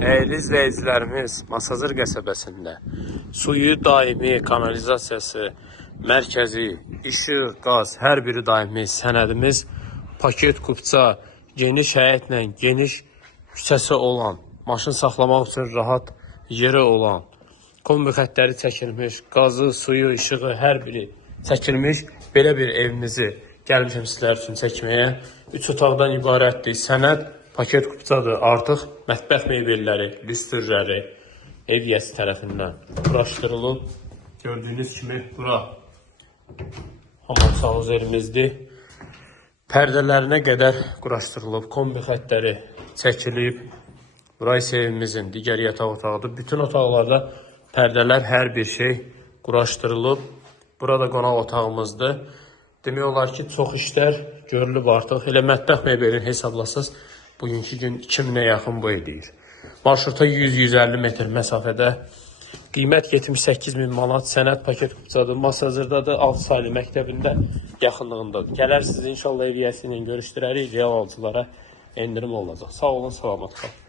Dəyərli izləyicilərimiz, Masazır qəsəbəsində suyu daimi, kanalizasiyası, mərkəzi, işıq, qaz, hər biri daimi sənədimiz, paket kupça, geniş həyətlə, geniş küçəsi olan, maşın saxlamaq üçün rahat yeri olan, kombi xəttləri çəkilmiş, qazı, suyu, işığı hər biri çəkilmiş belə bir evimizi gəlmişəm sizlər üçün çəkməyə. 3 otaqdan ibarətdir. Sənəd paket kupçadır. Artıq mətbəx mebelləri, lüstrləri ev yəsi tərəfindən quraşdırılıb. Gördüyünüz kimi bura hamam yerimizdir. Pərdələrinə qədər quraşdırılıb. Kombi xəttləri çəkilib. Bura isə evimizin digər yataq otağıdır. Bütün otaqlarda pərdələr, hər bir şey quraşdırılıb. Burada qonaq otağımızdır. Demək olar ki, çox işlər görülüb artıq. Elə mətbəx mebelini hesablasaz, bugünkü gün 2000-ə yaxın boy edir. Marşruta 100-150 metr məsafədə. Qiymət 78.000 manat. Sənəd paket kupçadır. Masazırdadır. Altısalı məktəbində yaxınlığındadır. Gələrsiniz inşallah ev yiyəsi ilə görüşdürərik. Real alıcılara endirim olacaq. Sağ olun, salamat qalın.